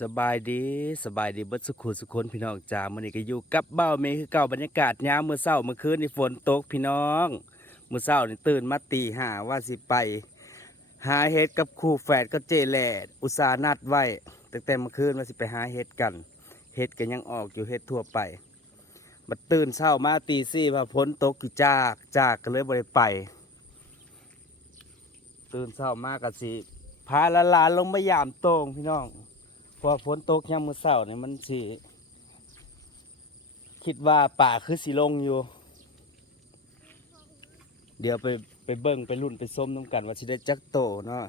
สบายดีสบายดีบิดสุขุสุคนพี่น้องจ้ามื้อนี้ก็อยู่กับเบ้าเมคือเก่าบรรยากาศยามมื้อเช้าเมื่อคืนนี่ฝนตกพี่น้องมื้อเช้านี่ตื่นมาตีห้าว่าสิไป หาเฮ็ดกับครูแฝดก็เจแหลดอุตส่าห์นัดไว้ตั้งแต่เมื่อคืนว่าสิไปหาเฮ็ดกันเฮ็ดก็ยังออกอยู่เฮ็ดทั่วไปบัดตื่นเช้ามาตีสี่พอฝนตกอยู่จากจากก็เลยบ่ได้ไป ตื่นเช้ามาก็สิพาหลานๆลงมายามโตงพี่น้อง พอฝนตกยามมื้อเช้านี่มันสิคิดว่าป่าคือสิลงอยู่ เดี๋ยวไปไปเบิ่งไปรุ่นไปส้มน้ำกัน ว่าสิได้จักโตเนาะ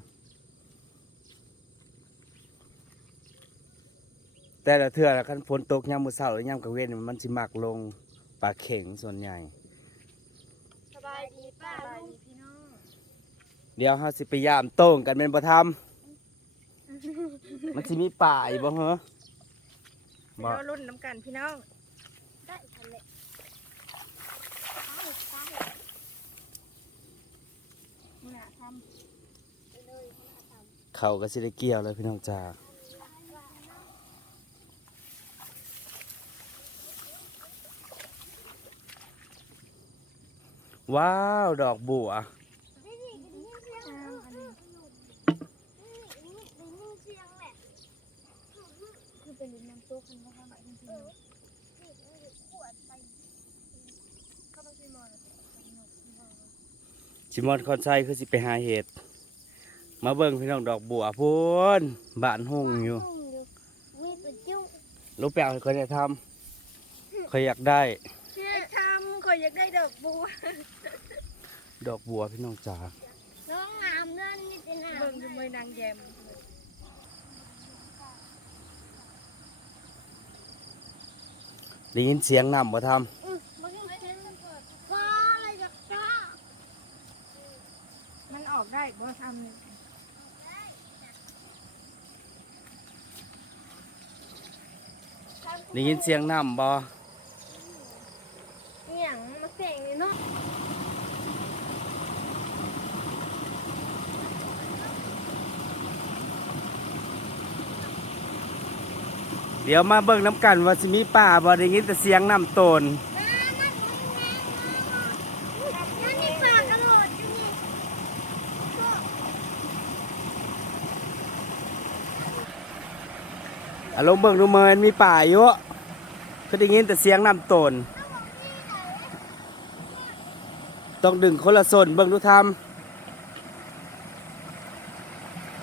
แต่ละเทื่อละคันฝนตกยามมื้อเช้าหรือยามกลางเว้นนี่มันสิมักลงปลาเข็งส่วนใหญ่ สบายดีป้าลุงพี่น้องเดี๋ยวเฮาสิไปยามโต้งกันแม่นบ่ทำ มันสิมีป่าอีกบ่เหรอบ่เรารุ่นน้ำกันพี่น้องได้ทันเลยมึงอะทำเลยเขาก็สิได้เกี่ยวเลยพี่น้องจ้าว้าว ดอกบัว คือเป็นน้ำ ตุ๊กคันนะคะแบบจริงๆเข้าไปที่มอนะชิมอนคอนไซคือสิไปหาเห็ดมาเบิ่งพี่น้องดอกบัวพูนบ้านหุ่งอยู่มีตัวจุ้งลูกแปลเขาจะทำเขาอยากได้เชื่อทำคอยอยากได้ดอกบัว ดอกบัวพี่น้องจ๋าน้องน้ำเล่นนี่เป็นน้ำเบิ่งดูมือนางแยม ได้ยินเสียงน้ำบ่ทอือมันก็เป็นฟ้าอะไรจากฟ้ามันออกได้บ่ทำนี่ำได้ยินเสียงน้ำบ่ เนี่ยงมาเสียงนี่เนาะ เดี๋ยวมาเบิ่งน้ำกันว่าสิมีป่าบ่ได้ยินแต่เสียงน้ำตนนั่นนี่ปาระโดดอยู่นี่อะลงเบิ่งดูเมินมีป่าอยู่ก็ได้ยินแต่เสียงน้ำตน ต้องดึงคนละส่วนเบิ่งดูทำ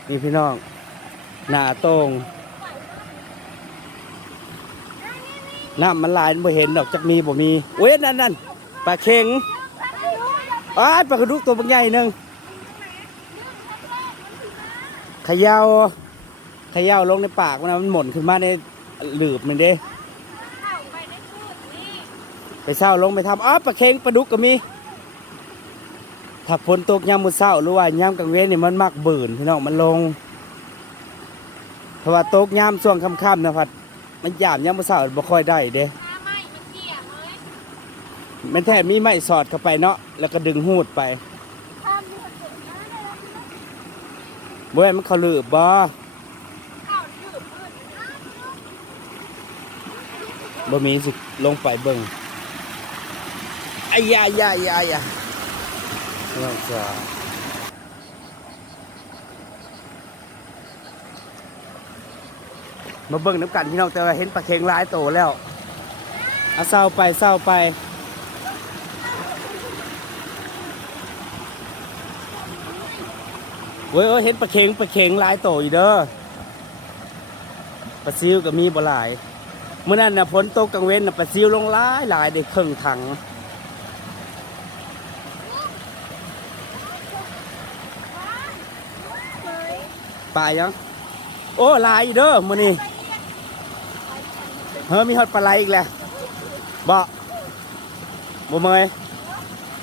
นี่พี่น้อง หน้าตรง น้ำมันลายบ่เห็นดอกจักมีบ่มีโอ้ยนั่นนั่นปลาเข็งอ้าปลากระดุกตัวบางใหญ่หนึ่งเขยาวขย่าลงในปากมันะมันหม่นขึ้นมาในหลืบมันเด้ไปเศร้าลงไปทำอ๋อปลาเค็งปลาดุกก็มีถ้าฝนตกยามมื้อเช้าหรือว่ายามกลางเว้นนี่มันมักเบื่นพี่น้องมันลงเพราะว่าตกยามช่วงค่ำๆนะพัด มันยามยามมื้อเช้าบ่ค่อยได้เด้มาไม่มันเกี่ยเลยมันแท้มีไม้สอดเข้าไปเนาะแล้วก็ดึงหูดไปทำดูสุดนะเลยบ่ให้มันเข้าลืบบ่เข้าดื้อพื้นนะบ่มีสิลงไปเบิ่งอ้ายายายายาน้องจ๋า มาเบิ่งน้ำกันพี่น้องแต่ว่าเห็นปลาเค็งหลายโตแล้วเอาเศร้าไปเศร้าไปเว้ยเอ้ยเห็นปลาเค็งปลาเค็งหลายโตอยู่เด้อปลาซิวก็มีบ่หลายเมื่อนั้นน่ะฝนตกกลางเว้นน่ะปลาซิวลงหลายหลายได้ครึ่งถังปลายังโอ้ลายอีเด้อมื้อนี้ เฮ้ยมีฮอดปลาไหลอีกแล้วบ่บ่เมย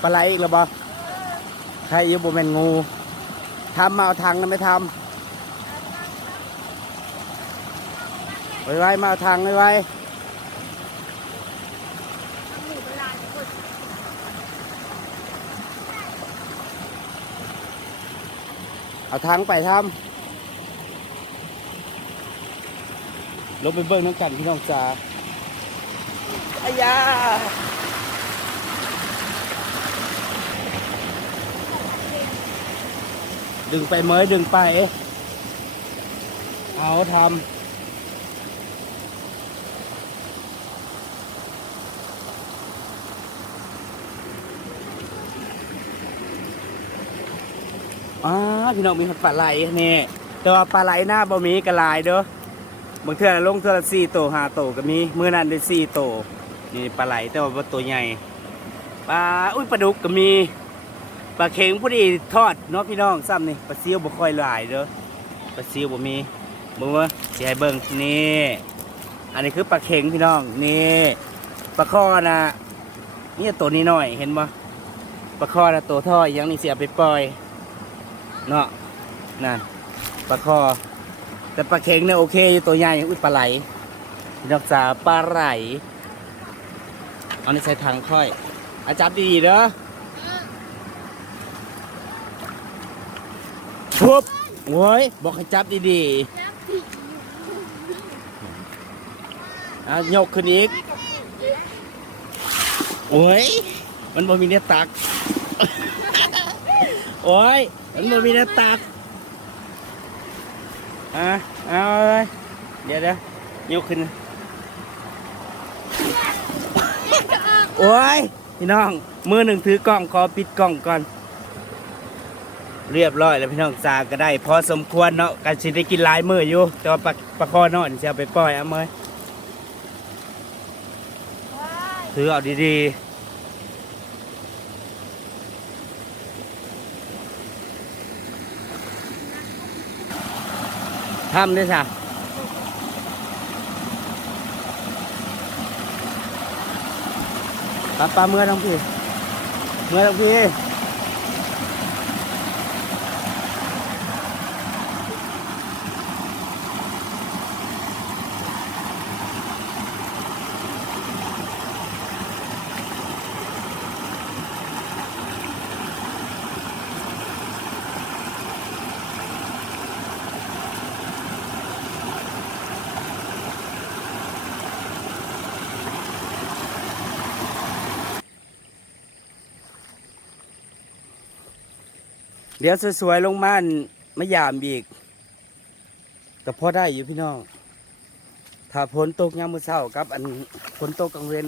ปลาไหลอีกแล้วบ่ใครอยู่บ่แม่นงูทำมาเอาทางนะไม่ทำไว้ไว้มาเอาทางไว้ไว้เอาทางไปทำ ลงไปเบิ้งน้ำกันพี่น้องจ๋าอายาดึงไปเมยดึงไป เอาทำอ้าพี่น้องมีปลาไหลนี่แต่ว่าปลาไหลหน้าบ่มีกระลายเด้อ บางเทื่อลงเทื่อละสี่โตห้าโตก็มีมือนั้นได้สี่โตนี่ปลาไหลแต่ว่าตัวใหญ่ปลาอุ้ยปลาดุกก็มีปลาเข็งผู้ดีทอดเนาะพี่น้องซ้ำนี่ปลาซิวบ่ค่อยหลายเด้อปลาซิวบ่มีมึงว่าสิให้เบิ่งนี่อันนี้คือปลาเข็งพี่น้องนี่ปลาคอนะนี่ตัวนี้หน่อยเห็นบ่ปลาคอนะตัวท่อยังนี่เสิเอาไปปล่อยเนาะนั่นปลาคอ แต่ปลาเค็งเนี่ยโอเคอยู่ตัวใหญ่อุ้ยปลาไหลนอกจากปลาไหลเอาในใส่ถังค่อย อาจับดีๆเด้อปุ๊บโว้ยบอกให้จับดีๆอะยกขึ้นอีกโอ้ย มันบ่มีเนื้อตัก โอ้ย มันบ่มีเนื้อตัก อะเอาเลยเดี๋ยวเดี๋ยวยกขึ้น โอ้ย พี่น้อง มือหนึ่งถือกล้องขอปิดกล้องก่อน เรียบร้อยแล้วพี่น้องสาก็ได้ พอสมควรเนาะกันสิได้กินหลายมืออยู่ แต่ว่าปลาปลาคอนาะเดี๋ยวไปปล่อยเอาเมยถือเอาดีๆ ทำด้วยสะปลาปลาเมื่อทั้งพี่ เมื่อทั้งพี่ เดี๋ยวสวยๆลงมานไม่ยามอีกแต่พอได้อยู่พี่น้อง ถ้าฝนตกยามมื้อเช้ากับ อันฝนตกกลางเวน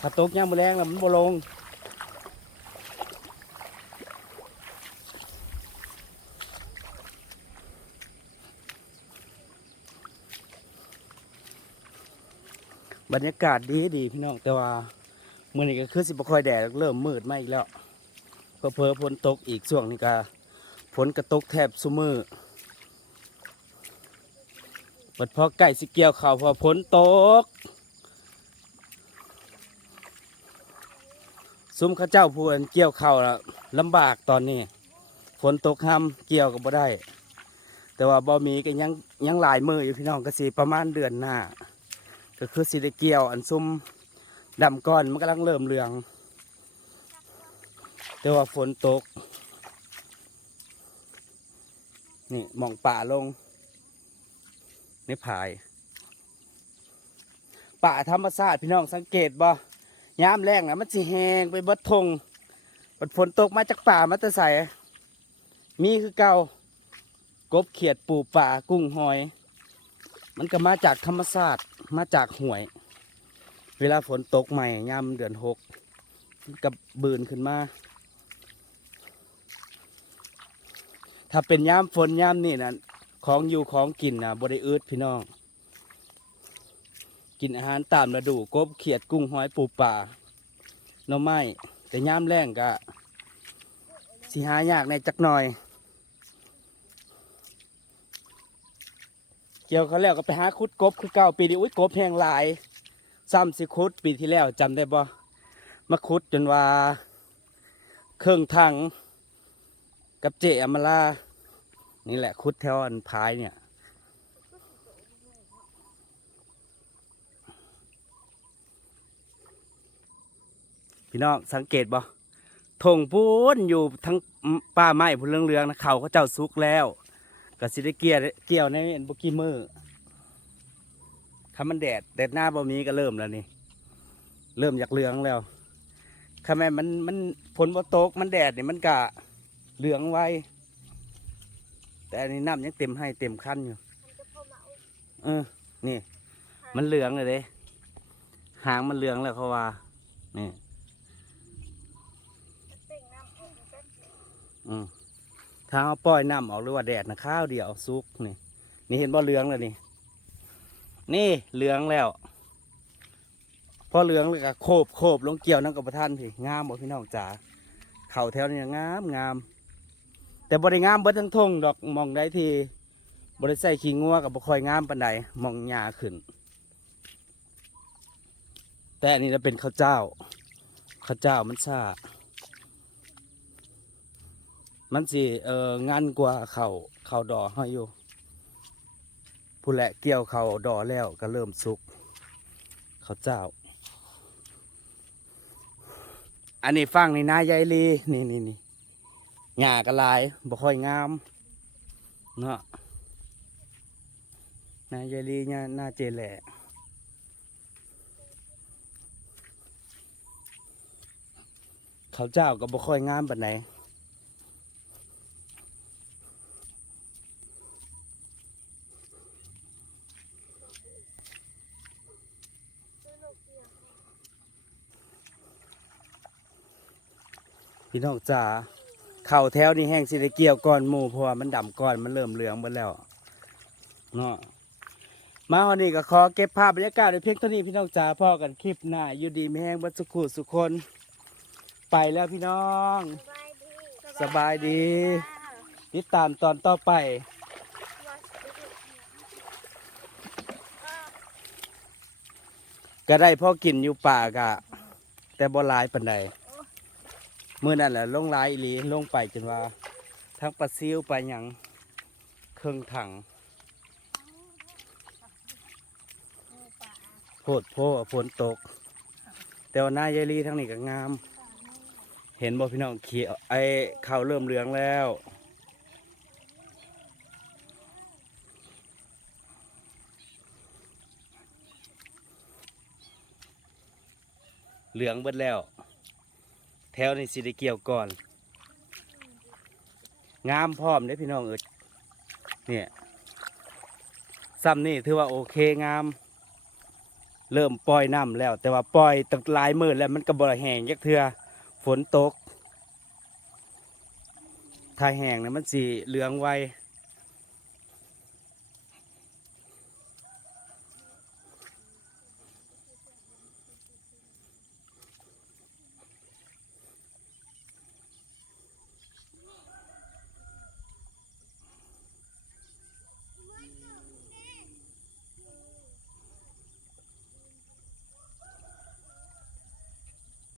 ถ้าตกยามมื้อแรงแล้วมันบ่ลงบรรยากาศดีดีพี่น้องแต่ว่าเมื้อนี้ก็คือสิบค่อยแดดเริ่มมืดมาอีกแล้ว เพอเพอฝนตกอีกช่วงนี้ก็ฝนกระตกแทบซุมือบัดพอใกล้สิเกี่ยวข้าวพอฝนตก ซุ้มข้าเจ้าผู้อันเกี่ยวข้าวละลำบากตอนนี้ฝนตกห้ำเกี่ยวก็บ่ได้ แต่ว่าบ่มีก็ยังยังหลายมืออยู่พี่น้องก็สิประมาณเดือนหน้า ก็คือสิได้เกี่ยวอันซุ้มดำก้อนมันกำลังเริ่มเรือง แต่ว่าฝนตก นี่มองป่าลงในผาย ป่าธรรมชาติพี่น้องสังเกตบ่ยามแรงนะมันสิแหงไปเบิดทงบัดฝนตกมาจากป่ามาแต่ใสมีคือเก่ากบเขียดปูป่ากุ้งหอย มันก็มาจากธรรมชาติมาจากห่วย เวลาฝนตกใหม่ยามเดือนหกกับบืนขึ้นมา ถ้าเป็นย่ามฝนย่ามนี่นะของอยู่ของกินนะบริอืดพี่น้อง กินอาหารตามฤดูกบเขียดกุ้งหอยปูป่าหน่อไม้แต่ย่ามแรงก็สิหายากในจักหน่อย เกี่ยวเขาแล้วก็ไปหาคุดกบคือเก่าปีนี้อุ้ยกบแหงหลายซ้ำสิคุดปีที่แล้วจำได้บ่มาคุดจนว่าเครื่องถัง กับเจอมาลานี่แหละคุดแถวอันพายเนี่ย พี่น้องสังเกตบ่ทงพูนอยู่ทั้งป่าไม้พูนเรืองๆนะเขาเขาเจ้าซุกแล้วก็สิได้เกี่ยวเกี่ยวในบกี้มือถ้ามันแดดแดดหน้าบ่มีก็เริ่มแล้วนี่ เริ่มอยากเหลืองแล้วถ้าแม่มันมันฝนบ่ตกมันแดดเนี่ยมันกะ เหลืองไวแต่อันนี้น้ำยังเต็มให้เต็มคันอยู่มันจะพอมาเอาเออ นี่ มันเหลืองเลยเด้หางมันเหลืองแล้วเขาว่า นี่เต่งน้ำออกแป๊บอืมถ้าเอาปล่อยน้ำออกหรือว่าแดดนะข้าวเดียวซุกนี่ นี่เห็นบ่เหลืองแล้วนี่ นี่เหลืองแล้ว พอเหลืองเลยก็โคบโคบลงเกี่ยวน้ำกับประทานพี่ งามบ่พี่น้องจ๋าเข่าแถวนี้งามงาม แต่บริงามเบิดทั้งทงดอกมองได้ที่บริใส่ขี้งัวกับบคอยงามปานใดมองหญ้าขึ้น แต่อันนี้จะเป็นข้าวเจ้าข้าวเจ้ามันซ่ามันสิเอองานกว่าเขาเขาดอให้อยู่ผู้แหละเกี่ยวเขาดอแล้วก็เริ่มสุกเขาวเจ้า อันนี้ฟังในนายายลีนี่นี่นี่ หญ้ากระลายบ่ค่อยงามเนาะนายายลีเนี่ยน่าเจแหละเขาเจ้าก็บ่ค่อยงามปานใดซื้อนพี่น้องจ๋า เข่าแถวนี่แห้งสิได้เกี่ยวก่อนหมู่เพราะว่ามันดำก่อนมันเริ่มเหลืองหมดแล้วเนาะมาวันนี้ก็ขอเก็บภาพบรรยากาศในเพียงเท่านี้พี่น้องจ๋าพ่อกันคลิปหน้าอยู่ดีไม่แห้งบัดสุขุสุคนไปแล้วพี่น้อง สบายดีสบายดีติดตามตอนต่อไปก็ได้พ่อกินอยู่ป่ากะ แต่บ่หลายปันใด มื่อนั่นแหละลงลายอีหลีลงไปจนว่า ทั้งปลาซิวไปลาหยังเครื่องถังโพดโพฝนตก แต่ว่าหน้ายายลีทั้งนี้ก็งาม เห็นบ่พี่น้องเขียวไอ้ข้าวเริ่มเหลืองแล้วเหลืองเบิดแล้ว แถวนี้สิได้เกี่ยวก่อน งามพร้อมเด้พี่น้องเอิดเนี่ยซ้ำนี่ถือว่าโอเคงาม เริ่มปล่อยน้ำแล้ว แต่ว่าปล่อยตั้งหลายมือแล้วมันก็บ่แห้งยักเทือฝนตก ถ้าแห้งนะมันสีเหลืองไว